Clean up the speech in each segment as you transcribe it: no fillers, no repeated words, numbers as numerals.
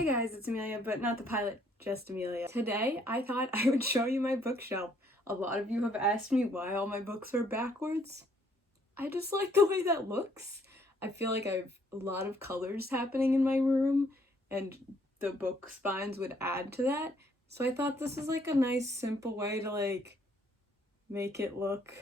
Hey guys, it's Amelia, but not the pilot, just Amelia. Today, I thought I would show you my bookshelf. A lot of you have asked me why all my books are backwards. I just like the way that looks. I feel like I have a lot of colors happening in my room, and the book spines would add to that. So I thought this is like a nice, simple way to like make it look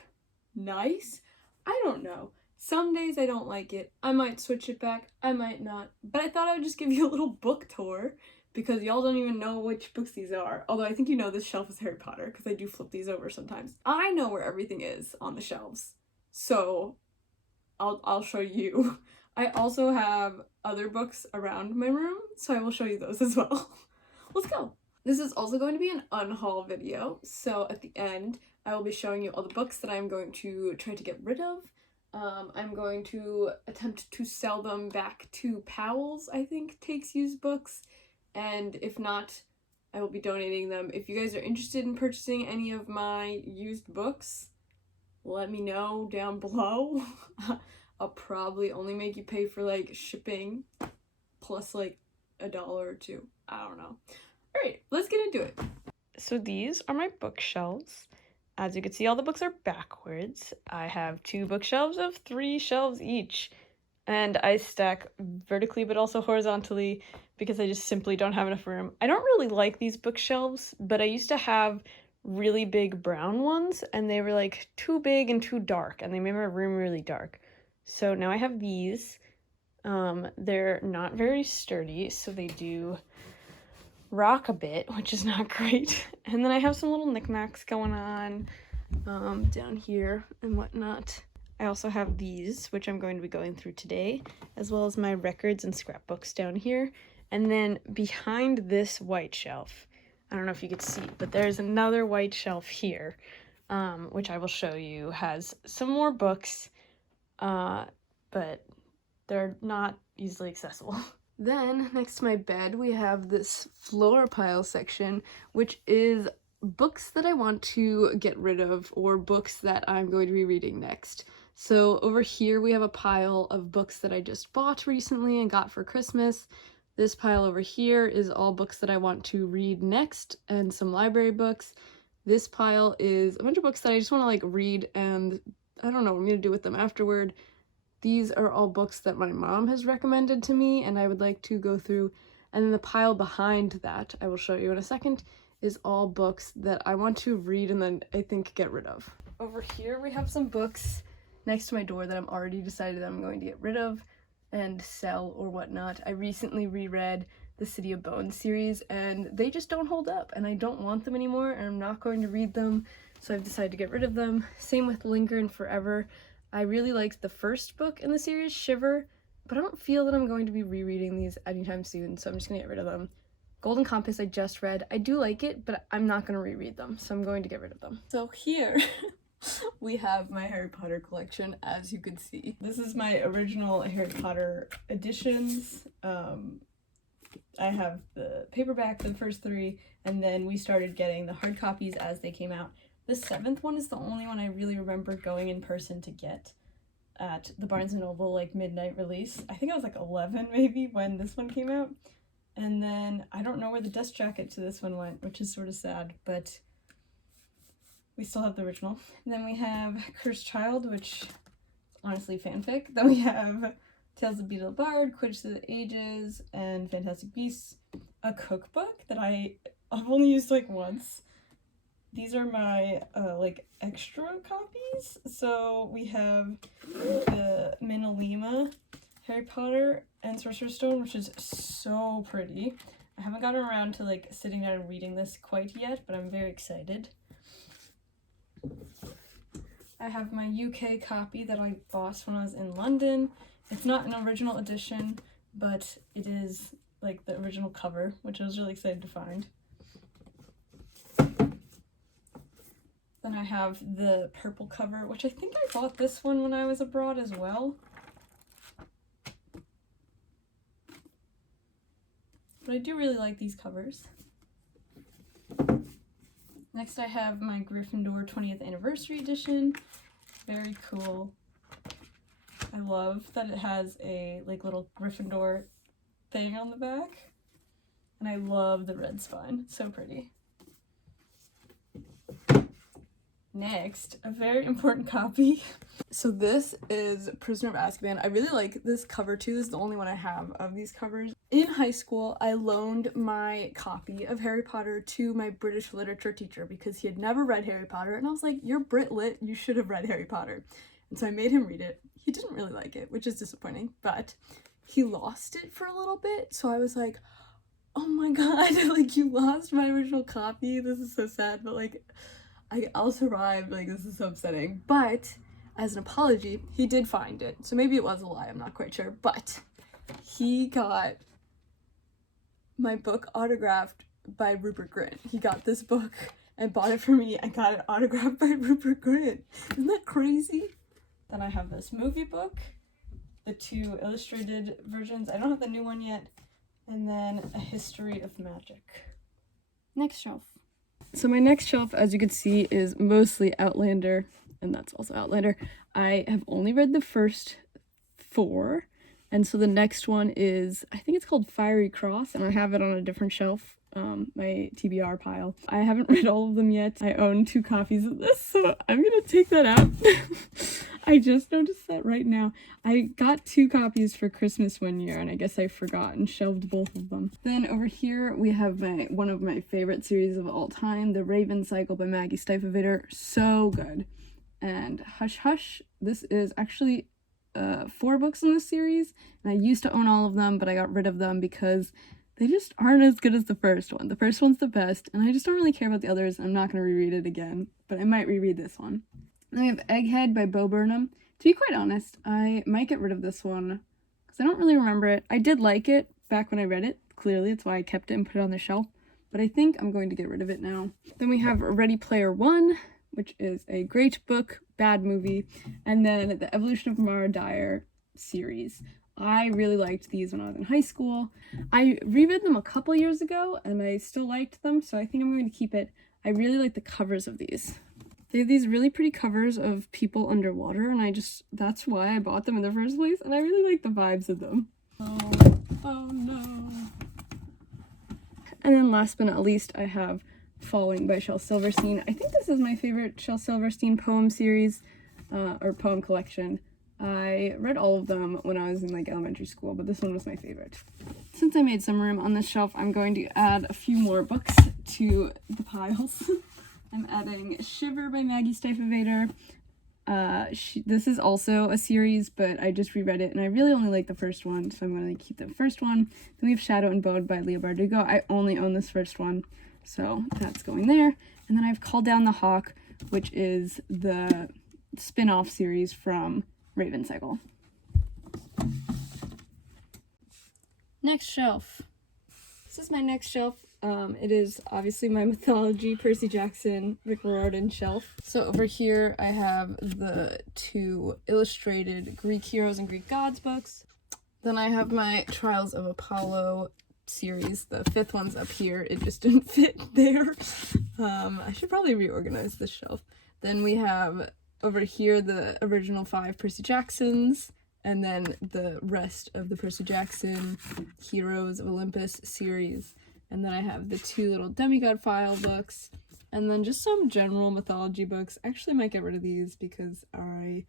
nice. I don't know. Some days I don't like it. I might switch it back, I might not. But I thought I would just give you a little book tour because y'all don't even know which books these are. Although I think you know this shelf is Harry Potter because I do flip these over sometimes. I know where everything is on the shelves, so I'll show you. I also have other books around my room, so I will show you those as well. Let's go. This is also going to be an unhaul video, so at the end I will be showing you all the books that I'm going to try to get rid of. I'm going to attempt to sell them back to Powells, I think takes used books, and if not, I will be donating them. If you guys are interested in purchasing any of my used books, let me know down below. I'll probably only make you pay for like shipping plus like $1 or $2. I don't know. Alright, let's get into it. So these are my bookshelves. As you can see, all the books are backwards. I have 2 bookshelves of 3 shelves each, and I stack vertically but also horizontally because I just simply don't have enough room. I don't really like these bookshelves, but I used to have really big brown ones, and they were like too big and too dark, and they made my room really dark. So now I have these. They're not very sturdy, so they do rock a bit, which is not great. And then I have some little knickknacks going on down here and whatnot. I also have these, which I'm going to be going through today, as well as my records and scrapbooks down here. And then behind this white shelf, I don't know if you can see, but there's another white shelf here, which I will show you, has some more books, but they're not easily accessible. Then, next to my bed, we have this floor pile section, which is books that I want to get rid of, or books that I'm going to be reading next. So over here, we have a pile of books that I just bought recently and got for Christmas. This pile over here is all books that I want to read next, and some library books. This pile is a bunch of books that I just want to like read, and I don't know what I'm going to do with them afterward. These are all books that my mom has recommended to me and I would like to go through. And then the pile behind that, I will show you in a second, is all books that I want to read and then I think get rid of. Over here we have some books next to my door that I'm already decided that I'm going to get rid of and sell or whatnot. I recently reread the City of Bones series and they just don't hold up and I don't want them anymore and I'm not going to read them, so I've decided to get rid of them. Same with Linger and Forever. I really liked the first book in the series, Shiver, but I don't feel that I'm going to be rereading these anytime soon, so I'm just going to get rid of them. Golden Compass I just read. I do like it, but I'm not going to reread them, so I'm going to get rid of them. So here we have my Harry Potter collection, as you can see. This is my original Harry Potter editions. I have the paperback for the first 3, and then we started getting the hard copies as they came out. The 7th one is the only one I really remember going in person to get at the Barnes & Noble, like, midnight release. I think I was, like, 11, maybe, when this one came out. And then I don't know where the dust jacket to this one went, which is sort of sad, but we still have the original. And then we have Cursed Child, which, honestly, fanfic. Then we have Tales of Beedle the Bard, Quidditch Through the Ages, and Fantastic Beasts. A cookbook that I've only used, like, once. These are my, like, extra copies. So we have the Minalima Harry Potter and Sorcerer's Stone, which is so pretty. I haven't gotten around to, like, sitting down and reading this quite yet, but I'm very excited. I have my UK copy that I bought when I was in London. It's not an original edition, but it is, like, the original cover, which I was really excited to find. Then I have the purple cover, which I think I bought this one when I was abroad as well. But I do really like these covers. Next I have my Gryffindor 20th Anniversary Edition. Very cool. I love that it has a like little Gryffindor thing on the back. And I love the red spine. So pretty. Next, a very important copy. So this is Prisoner of Azkaban. I really like this cover too. This is the only one I have of these covers. In high school, I loaned my copy of Harry Potter to my British literature teacher because he had never read Harry Potter, and I was like, you're Brit Lit, you should have read Harry Potter. And so I made him read it. He didn't really like it, which is disappointing, but he lost it for a little bit, so I was like, oh my god, like, you lost my original copy, this is so sad, but like, I'll survive, like, this is so upsetting. But as an apology, he did find it, so maybe it was a lie, I'm not quite sure, but he got my book autographed by Rupert Grint. He got this book and bought it for me and got it autographed by Rupert Grint. Isn't that crazy? Then I have this movie book, the 2 illustrated versions. I don't have the new one yet. And then A History of Magic. Next shelf. So my next shelf, as you can see, is mostly Outlander, and that's also Outlander. I have only read the first 4, and so the next one is, I think it's called Fiery Cross, and I have it on a different shelf, my TBR pile. I haven't read all of them yet. I own 2 copies of this, so I'm gonna take that out. I just noticed that right now. I got 2 copies for Christmas one year, and I guess I forgot and shelved both of them. Then over here we have one of my favorite series of all time, The Raven Cycle by Maggie Stiefvater. So good. And Hush Hush, this is actually 4 books in this series, and I used to own all of them, but I got rid of them because they just aren't as good as the first one. The first one's the best, and I just don't really care about the others. I'm not going to reread it again, but I might reread this one. Then we have Egghead by Bo Burnham. To be quite honest, I might get rid of this one because I don't really remember it. I did like it back when I read it. Clearly, that's why I kept it and put it on the shelf, but I think I'm going to get rid of it now. Then we have Ready Player One, which is a great book, bad movie, and then The Evolution of Mara Dyer series. I really liked these when I was in high school. I reread them a couple years ago, and I still liked them, so I think I'm going to keep it. I really like the covers of these. They have these really pretty covers of people underwater, and that's why I bought them in the first place, and I really like the vibes of them. Oh no. And then last but not least, I have Falling by Shel Silverstein. I think this is my favorite Shel Silverstein poem series, or poem collection. I read all of them when I was in like elementary school, but this one was my favorite. Since I made some room on this shelf, I'm going to add a few more books to the piles. I'm adding Shiver by Maggie Stiefvater. This is also a series, but I just reread it, and I really only like the first one, so I'm going to keep the first one. Then we have Shadow and Bode by Leah Bardugo. I only own this first one, so that's going there. And then I have Call Down the Hawk, which is the spin-off series from Raven Cycle. Next shelf. This is my next shelf. It is obviously my Mythology, Percy Jackson, Rick Riordan shelf. So over here I have the 2 illustrated Greek heroes and Greek gods books. Then I have my Trials of Apollo series. The 5th one's up here. It just didn't fit there. I should probably reorganize this shelf. Then we have over here the original 5 Percy Jacksons, and then the rest of the Percy Jackson Heroes of Olympus series. And then I have the 2 little demigod file books, and then just some general mythology books. I actually might get rid of these because I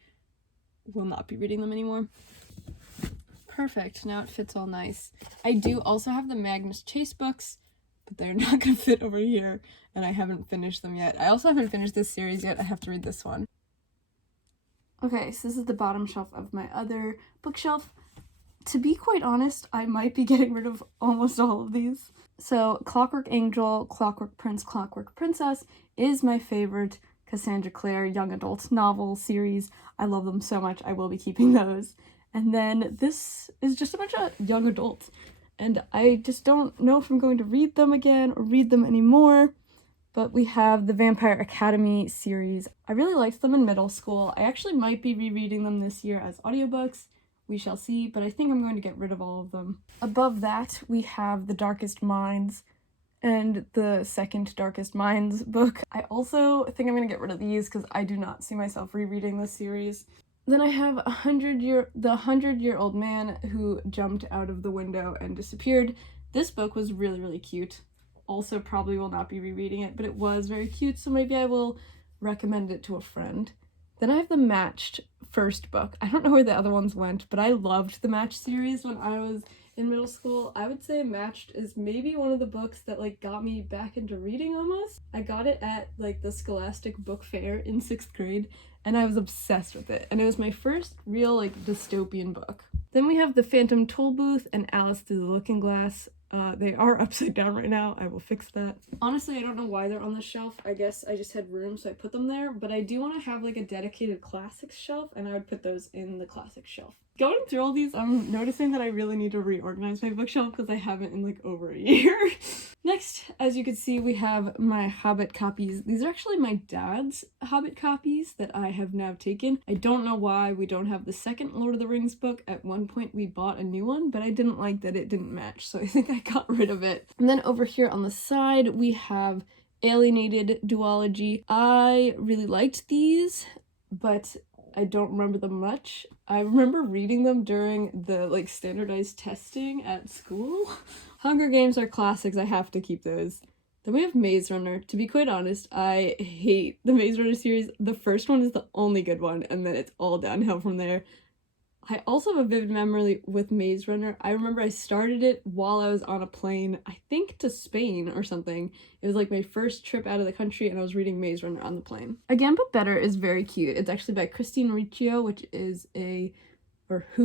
will not be reading them anymore. Perfect, now it fits all nice. I do also have the Magnus Chase books, but they're not going to fit over here, and I haven't finished them yet. I also haven't finished this series yet. I have to read this one. Okay, so this is the bottom shelf of my other bookshelf. To be quite honest, I might be getting rid of almost all of these. So Clockwork Angel, Clockwork Prince, Clockwork Princess is my favorite Cassandra Clare young adult novel series. I love them so much, I will be keeping those. And then this is just a bunch of young adults, and I just don't know if I'm going to read them again or read them anymore. But we have the Vampire Academy series. I really liked them in middle school. I actually might be rereading them this year as audiobooks. We shall see, but I think I'm going to get rid of all of them. Above that, we have The Darkest Minds and the second Darkest Minds book. I also think I'm going to get rid of these because I do not see myself rereading this series. Then I have the 100-Year-Old Man Who Jumped Out of the Window and Disappeared. This book was really, really cute. Also probably will not be rereading it, but it was very cute, so maybe I will recommend it to a friend. Then I have the Matched first book. I don't know where the other ones went, but I loved the Matched series when I was in middle school. I would say Matched is maybe one of the books that like got me back into reading almost. I got it at like the Scholastic Book Fair in 6th grade, and I was obsessed with it. And it was my first real like dystopian book. Then we have The Phantom Tollbooth and Alice Through the Looking Glass. They are upside down right now. I will fix that. Honestly, I don't know why they're on the shelf. I guess I just had room, so I put them there. But I do want to have like a dedicated classics shelf, and I would put those in the classics shelf. Going through all these, I'm noticing that I really need to reorganize my bookshelf because I haven't in like over a year. Next, as you can see, we have my Hobbit copies. These are actually my dad's Hobbit copies that I have now taken. I don't know why we don't have the second Lord of the Rings book. At one point we bought a new one, but I didn't like that it didn't match, so I think I got rid of it. And then over here on the side, we have Alienated duology. I really liked these, but I don't remember them much. I remember reading them during the like standardized testing at school. Hunger Games are classics. I have to keep those. Then we have Maze Runner. To be quite honest, I hate the Maze Runner series. The first one is the only good one, and then it's all downhill from there. I also have a vivid memory with Maze Runner. I remember I started it while I was on a plane, I think to Spain or something. It was like my first trip out of the country, and I was reading Maze Runner on the plane. Again But Better is very cute. It's actually by Christine Riccio, who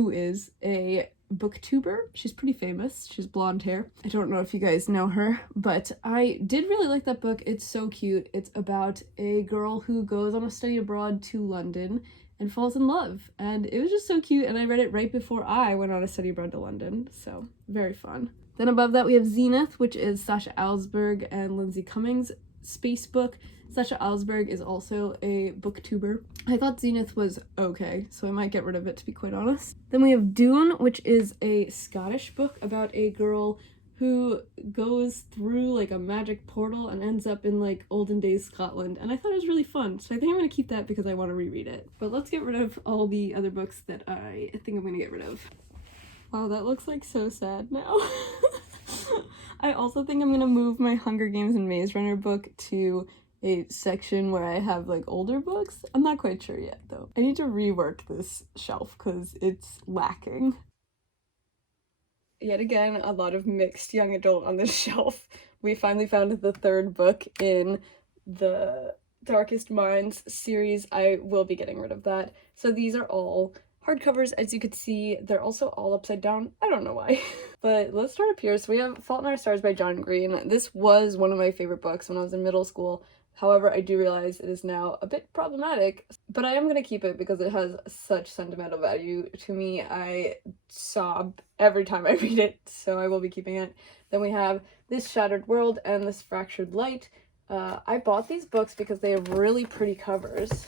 is a booktuber. She's pretty famous. She's blonde hair. I don't know if you guys know her, but I did really like that book. It's so cute. It's about a girl who goes on a study abroad to London and falls in love, and it was just so cute, and I read it right before I went on a study abroad to London, so very fun. Then above that we have Zenith, which is Sasha Alsberg and Lindsay Cummings' space book. Sasha Alsberg is also a booktuber. I thought Zenith was okay, so I might get rid of it, to be quite honest. Then we have Dune, which is a Scottish book about a girl who goes through like a magic portal and ends up in like olden days Scotland, and I thought it was really fun, so I think I'm gonna keep that because I want to reread it. But let's get rid of all the other books that I think I'm gonna get rid of. Wow, that looks like so sad now. I also think I'm gonna move my Hunger Games and Maze Runner book to a section where I have like older books. I'm not quite sure yet though. I need to rework this shelf because it's lacking. Yet again, a lot of mixed young adult on this shelf. We finally found the third book in the Darkest Minds series. I will be getting rid of that. So these are all hardcovers. As you could see, they're also all upside down. I don't know why. But let's start up here. So we have Fault in Our Stars by John Green. This was one of my favorite books when I was in middle school. However, I do realize it is now a bit problematic, but I am going to keep it because it has such sentimental value to me. I sob every time I read it, so I will be keeping it. Then we have This Shattered World and This Fractured Light. I bought these books because they have really pretty covers.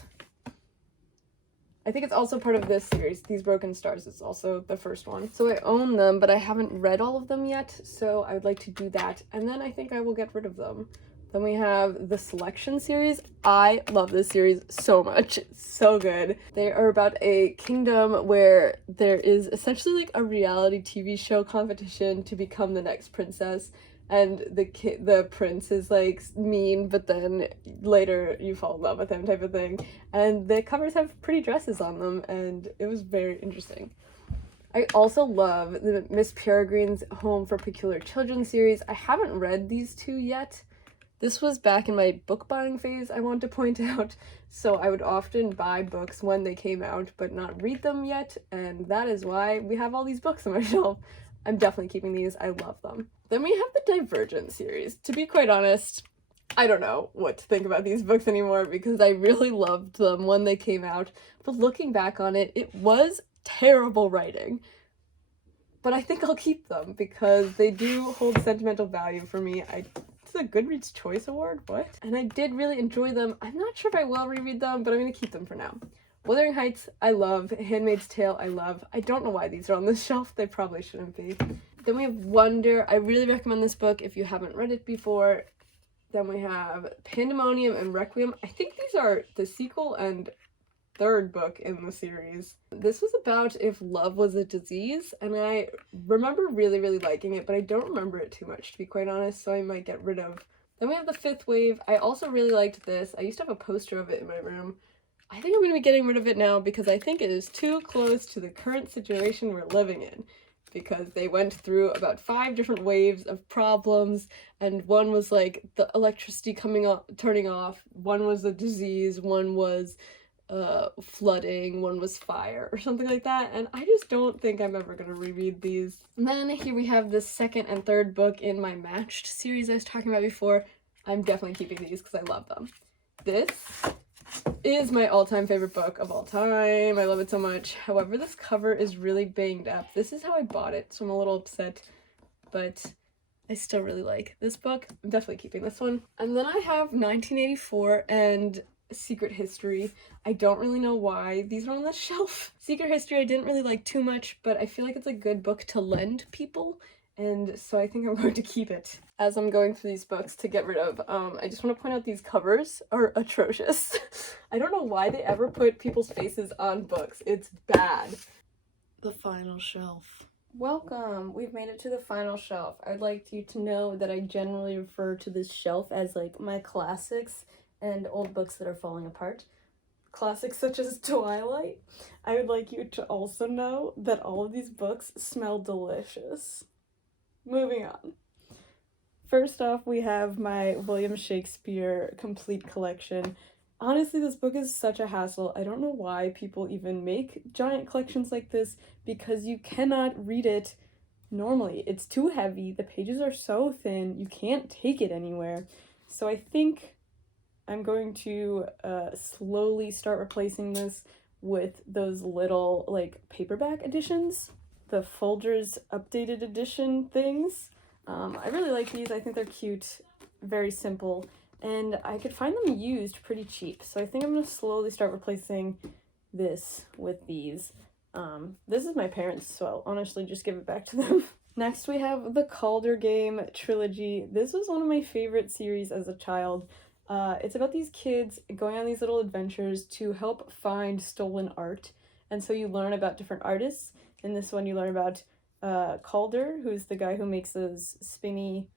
I think it's also part of this series, These Broken Stars. It's also the first one. So I own them, but I haven't read all of them yet, so I would like to do that, and then I think I will get rid of them. Then we have the Selection series. I love this series so much. It's so good. They are about a kingdom where there is essentially like a reality TV show competition to become the next princess. And the prince is like mean, but then later you fall in love with him type of thing. And the covers have pretty dresses on them, and it was very interesting. I also love the Miss Peregrine's Home for Peculiar Children series. I haven't read these two yet. This was back in my book buying phase, I want to point out, so I would often buy books when they came out but not read them yet, and that is why we have all these books on my shelf. I'm definitely keeping these. I love them. Then we have the Divergent series. To be quite honest, I don't know what to think about these books anymore because I really loved them when they came out, but looking back on it, it was terrible writing. But I think I'll keep them because they do hold sentimental value for me. It's a Goodreads Choice Award, what? And I did really enjoy them. I'm not sure if I will reread them, but I'm going to keep them for now. Wuthering Heights, I love. Handmaid's Tale, I love. I don't know why these are on this shelf. They probably shouldn't be. Then we have Wonder. I really recommend this book if you haven't read it before. Then we have Pandemonium and Requiem. I think these are the sequel and third book in the series. This was about if love was a disease, and I remember really, really liking it, but I don't remember it too much, to be quite honest, so I might get rid of. Then we have The Fifth Wave. I also really liked this. I used to have a poster of it in my room. I think I'm going to be getting rid of it now because I think it is too close to the current situation we're living in. Because they went through about 5 different waves of problems, and one was like the electricity turning off, one was a disease, one was flooding, one was fire, or something like that, and I just don't think I'm ever gonna reread these. And then here we have the second and third book in my Matched series I was talking about before. I'm definitely keeping these because I love them. This is my all-time favorite book of all time. I love it so much. However, this cover is really banged up. This is how I bought it, so I'm a little upset, but I still really like this book. I'm definitely keeping this one. And then I have 1984 and Secret History. I don't really know why these are on the shelf. Secret History I didn't really like too much, but I feel like it's a good book to lend people, and so I think I'm going to keep it. As I'm going through these books to get rid of, I just want to point out these covers are atrocious. I don't know why they ever put people's faces on books. It's bad. The final shelf. Welcome! We've made it to the final shelf. I'd like you to know that I generally refer to this shelf as like my classics and old books that are falling apart. Classics such as Twilight. I would like you to also know that all of these books smell delicious. Moving on. First off, we have my William Shakespeare complete collection. Honestly, this book is such a hassle. I don't know why people even make giant collections like this, because you cannot read it normally. It's too heavy. The pages are so thin. You can't take it anywhere. So I think I'm going to slowly start replacing this with those little like paperback editions, the Folgers updated edition things. I really like these. I think they're cute, very simple, and I could find them used pretty cheap. So I think I'm going to slowly start replacing this with these. This is my parents', so I'll honestly just give it back to them. Next we have the Calder Game trilogy. This was one of my favorite series as a child. It's about these kids going on these little adventures to help find stolen art, and so you learn about different artists. In this one you learn about Calder, who's the guy who makes those spinny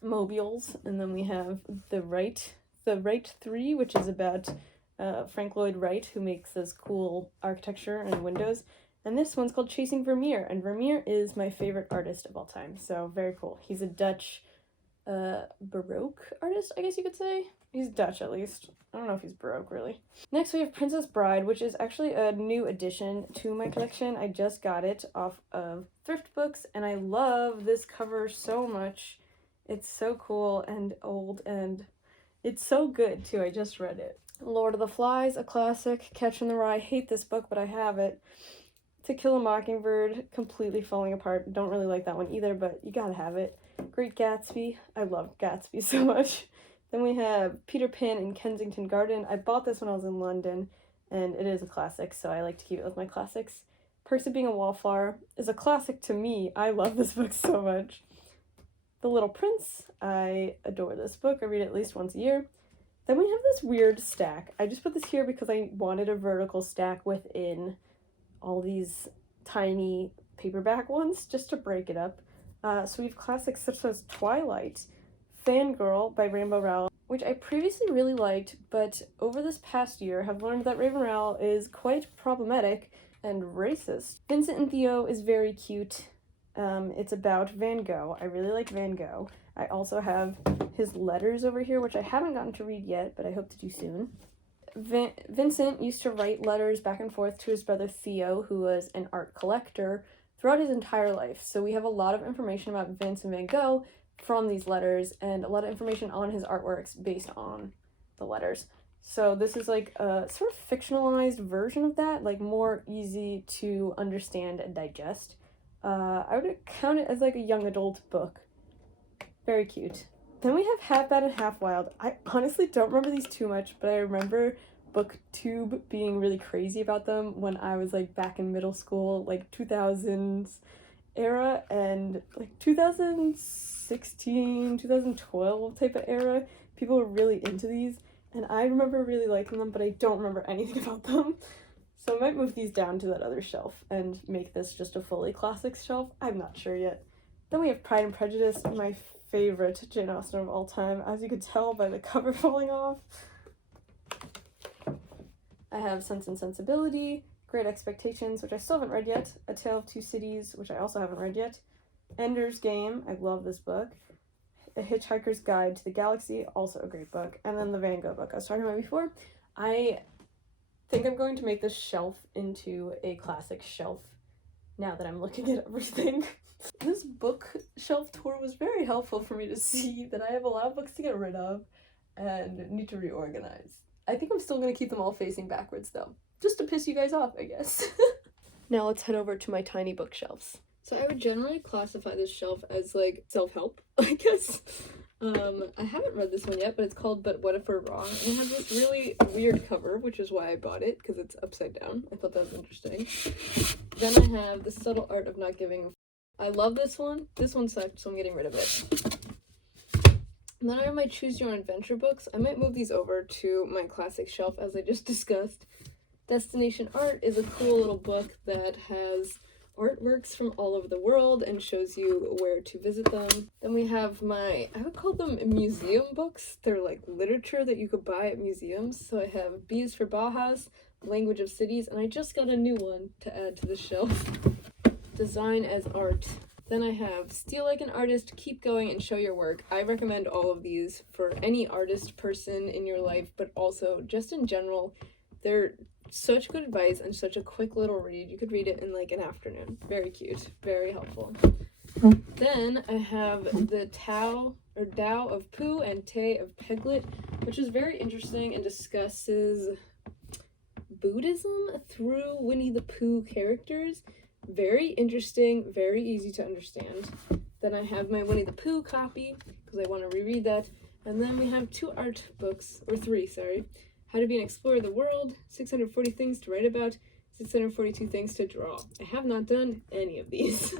mobiles, and then we have the Wright 3, which is about Frank Lloyd Wright, who makes those cool architecture and windows, and this one's called Chasing Vermeer, and Vermeer is my favorite artist of all time, so very cool. He's a Dutch Baroque artist, I guess you could say. He's Dutch, at least. I don't know if he's Baroque, really. Next we have Princess Bride, which is actually a new addition to my collection. I just got it off of thrift books, and I love this cover so much. It's so cool and old, and it's so good, too. I just read it. Lord of the Flies, a classic. Catcher in the Rye. I hate this book, but I have it. To Kill a Mockingbird, completely falling apart. Don't really like that one either, but you gotta have it. Great Gatsby. I love Gatsby so much. Then we have Peter Pan in Kensington Garden. I bought this when I was in London, and it is a classic, so I like to keep it with my classics. Perks of Being a Wallflower is a classic to me. I love this book so much. The Little Prince. I adore this book. I read it at least once a year. Then we have this weird stack. I just put this here because I wanted a vertical stack within all these tiny paperback ones, just to break it up. So we have classics such as Twilight, Fangirl by Rainbow Rowell, which I previously really liked, but over this past year have learned that Rainbow Rowell is quite problematic and racist. Vincent and Theo is very cute. It's about Van Gogh. I really like Van Gogh. I also have his letters over here, which I haven't gotten to read yet, but I hope to do soon. Vincent used to write letters back and forth to his brother Theo, who was an art collector, throughout his entire life. So we have a lot of information about Vincent van Gogh from these letters, and a lot of information on his artworks based on the letters. So this is like a sort of fictionalized version of that, like more easy to understand and digest. I would count it as like a young adult book. Very cute. Then we have Half Bad and Half Wild. I honestly don't remember these too much, but I remember BookTube being really crazy about them when I was like back in middle school, like 2000s era, and like 2016, 2012 type of era. People were really into these, and I remember really liking them, but I don't remember anything about them. So I might move these down to that other shelf and make this just a fully classics shelf. I'm not sure yet. Then we have Pride and Prejudice, my favorite Jane Austen of all time, as you could tell by the cover falling off. I have Sense and Sensibility, Great Expectations, which I still haven't read yet, A Tale of Two Cities, which I also haven't read yet, Ender's Game, I love this book, A Hitchhiker's Guide to the Galaxy, also a great book, and then the Van Gogh book I was talking about before. I think I'm going to make this shelf into a classic shelf now that I'm looking at everything. This bookshelf tour was very helpful for me to see that I have a lot of books to get rid of and need to reorganize. I think I'm still going to keep them all facing backwards though, just to piss you guys off, I guess. Now let's head over to my tiny bookshelves. So I would generally classify this shelf as like self-help, I guess. I haven't read this one yet, but it's called But What If We're Wrong? And it has this really weird cover, which is why I bought it, because it's upside down. I thought that was interesting. Then I have The Subtle Art of Not Giving a F. I love this one. This one sucked, so I'm getting rid of it. And then I have my Choose Your Own Adventure books. I might move these over to my classic shelf, as I just discussed. Destination Art is a cool little book that has artworks from all over the world and shows you where to visit them. Then we have I would call them museum books. They're like literature that you could buy at museums. So I have Bees for Bauhaus, Language of Cities, and I just got a new one to add to the shelf. Design as Art. Then I have Steal Like an Artist, Keep Going, and Show Your Work. I recommend all of these for any artist person in your life, but also just in general. They're such good advice and such a quick little read. You could read it in like an afternoon. Very cute, very helpful. Then I have the Tao of Pooh and Tay of Peglet, which is very interesting and discusses Buddhism through Winnie the Pooh characters. Very interesting, very easy to understand. Then I have my Winnie the Pooh copy because I want to reread that. And then we have three art books. How to Be an Explorer of the World, 640 Things to Write About, 642 Things to Draw. I have not done any of these.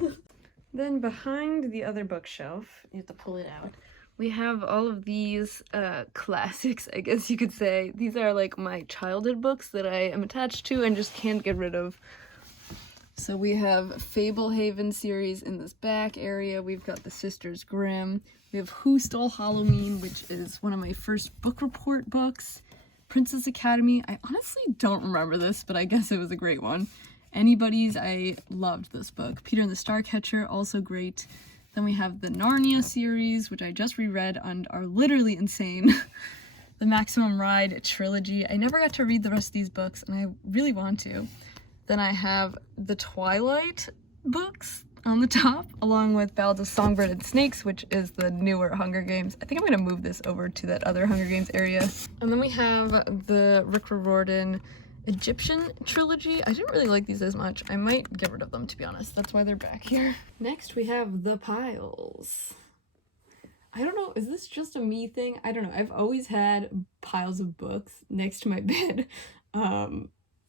Then behind the other bookshelf, you have to pull it out, we have all of these classics, I guess you could say. These are like my childhood books that I am attached to and just can't get rid of. So we have Fablehaven series in this back area. We've got the Sisters Grimm. We have Who Stole Halloween, which is one of my first book report books. Princess Academy, I honestly don't remember this, but I guess it was a great one. Anybody's, I loved this book. Peter and the Starcatcher, also great. Then we have the Narnia series, which I just reread and are literally insane. The Maximum Ride trilogy. I never got to read the rest of these books, and I really want to. Then I have the Twilight books on the top, along with Ballads of Songbird and Snakes, which is the newer Hunger Games. I think I'm going to move this over to that other Hunger Games area. And then we have the Rick Riordan Egyptian trilogy. I didn't really like these as much. I might get rid of them, to be honest. That's why they're back here. Next, we have the Powells. I don't know, is this just a me thing? I don't know. I've always had piles of books next to my bed.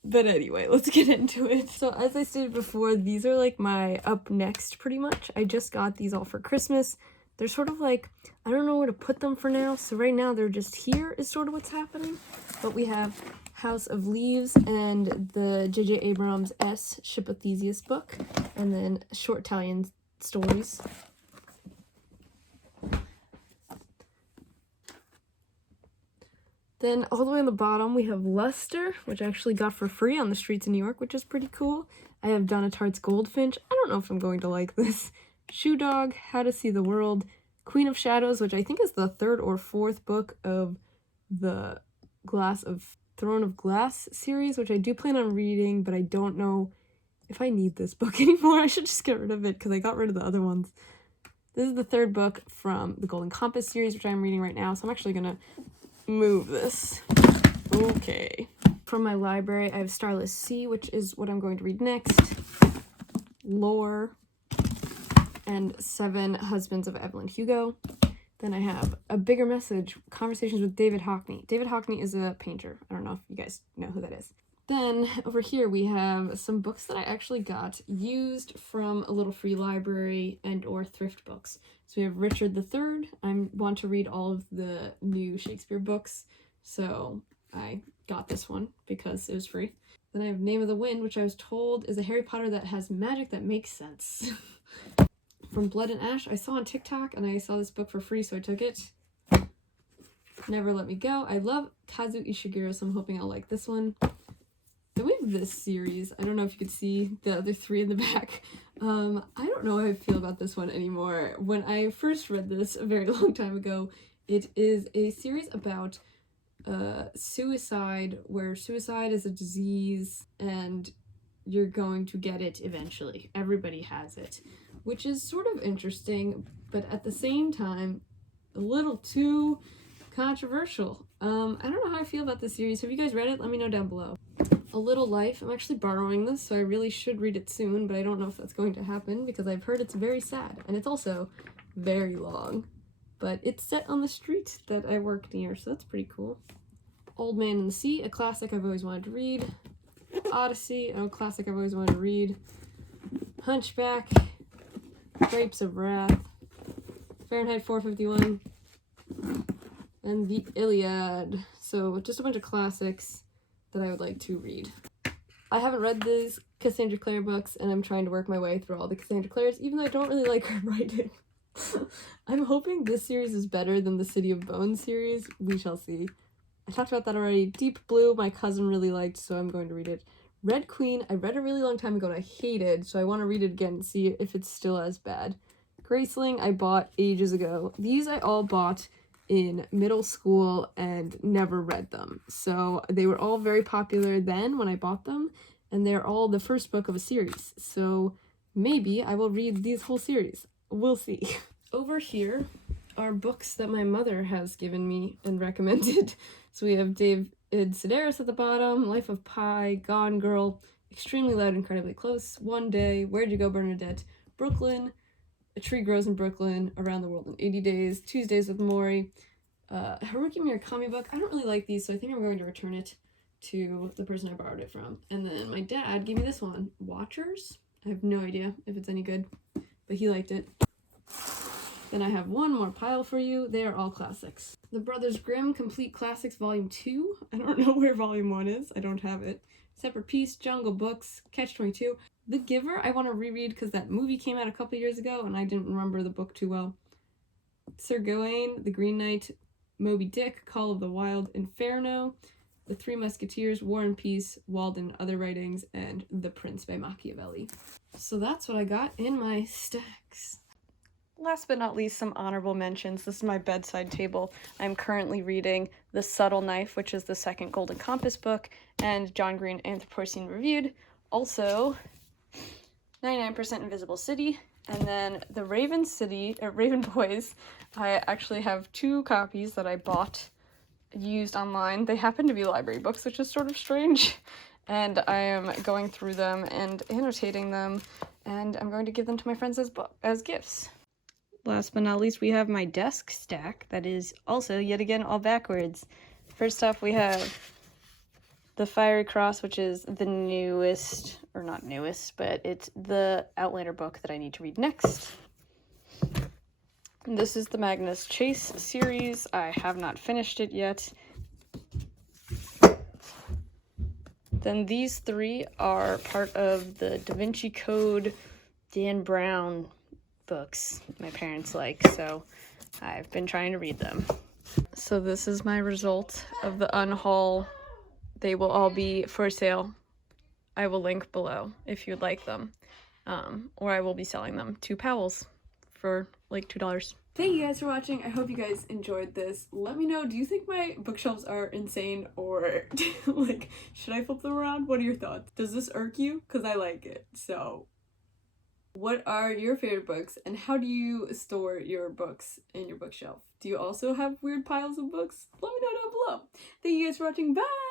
But anyway, let's get into it. So as I stated before, these are like my up next pretty much. I just got these all for Christmas. They're sort of like, I don't know where to put them for now. So right now they're just here is sort of what's happening. But we have House of Leaves and the J.J. Abrams Ship of Theseus book. And then Short Italian Stories. Then all the way on the bottom, we have Luster, which I actually got for free on the streets of New York, which is pretty cool. I have Donna Tartt's Goldfinch. I don't know if I'm going to like this. Shoe Dog, How to See the World, Queen of Shadows, which I think is the third or fourth book of the Throne of Glass series, which I do plan on reading, but I don't know if I need this book anymore. I should just get rid of it because I got rid of the other ones. This is the third book from the Golden Compass series, which I'm reading right now, so I'm actually going to move this. Okay. From my library, I have Starless Sea, which is what I'm going to read next. Lore. And 7 Husbands of Evelyn Hugo. Then I have A Bigger Message, Conversations with David Hockney. David Hockney is a painter. I don't know if you guys know who that is. Then over here we have some books that I actually got used from a little free library and or thrift books. So we have Richard III. I want to read all of the new Shakespeare books. So I got this one because it was free. Then I have Name of the Wind, which I was told is a Harry Potter that has magic that makes sense. From Blood and Ash, I saw on TikTok and I saw this book for free, so I took it. Never Let Me Go. I love Kazu Ishiguro, so I'm hoping I'll like this one. Then we have this series. I don't know if you could see the other three in the back. I don't know how I feel about this one anymore. When I first read this a very long time ago, it is a series about suicide, where suicide is a disease and you're going to get it eventually. Everybody has it, which is sort of interesting, but at the same time, a little too controversial. I don't know how I feel about this series. Have you guys read it? Let me know down below. A Little Life. I'm actually borrowing this, so I really should read it soon, but I don't know if that's going to happen because I've heard it's very sad, and it's also very long. But it's set on the street that I work near, so that's pretty cool. Old Man and the Sea, a classic I've always wanted to read. Odyssey, a classic I've always wanted to read. Hunchback, Grapes of Wrath, Fahrenheit 451, and the Iliad. So just a bunch of classics that I would like to read. I haven't read these Cassandra Clare books, and I'm trying to work my way through all the Cassandra Clares, even though I don't really like her writing. I'm hoping this series is better than the City of Bones series. We shall see. I talked about that already. Deep Blue, my cousin really liked, so I'm going to read it. Red Queen, I read a really long time ago and I hated, so I want to read it again and see if it's still as bad. Graceling, I bought ages ago. These I all bought in middle school and never read them. So they were all very popular then when I bought them, and they're all the first book of a series. So maybe I will read these whole series. We'll see. Over here are books that my mother has given me and recommended. So we have David Sedaris at the bottom, Life of Pi, Gone Girl, Extremely Loud, Incredibly Close, One Day, Where'd You Go, Bernadette, Brooklyn, A Tree Grows in Brooklyn, Around the World in 80 Days, Tuesdays with Maury, Haruki Murakami book. I don't really like these, so I think I'm going to return it to the person I borrowed it from. And then my dad gave me this one, Watchers. I have no idea if it's any good, but he liked it. Then I have one more pile for you. They are all classics. The Brothers Grimm Complete Classics Volume 2. I don't know where Volume 1 is. I don't have it. Separate Peace, Jungle Books, Catch-22. The Giver, I want to reread because that movie came out a couple years ago and I didn't remember the book too well. Sir Gawain, The Green Knight, Moby Dick, Call of the Wild, Inferno, The Three Musketeers, War and Peace, Walden, Other Writings, and The Prince by Machiavelli. So that's what I got in my stacks. Last but not least, some honorable mentions. This is my bedside table. I'm currently reading The Subtle Knife, which is the second Golden Compass book, and John Green Anthropocene Reviewed. Also, 99% Invisible City, and then the Raven Boys. I actually have 2 copies that I bought used online. They happen to be library books, which is sort of strange. And I am going through them and annotating them, and I'm going to give them to my friends as gifts. Last but not least, we have my desk stack that is also, yet again, all backwards. First off, we have The Fiery Cross, which is the newest, or not newest, but it's the Outlander book that I need to read next. This is the Magnus Chase series. I have not finished it yet. Then these 3 are part of the Da Vinci Code Dan Brown books my parents like, so I've been trying to read them. So this is my result of the unhaul. They will all be for sale. I will link below if you'd like them, or I will be selling them to Powells for like $2. Thank you guys for watching. I hope you guys enjoyed this. Let me know, do you think my bookshelves are insane, or like, should I flip them around? What are your thoughts? Does this irk you? Because I like it. So what are your favorite books, and how do you store your books in your bookshelf? Do you also have weird piles of books? Let me know down below. Thank you guys for watching. Bye!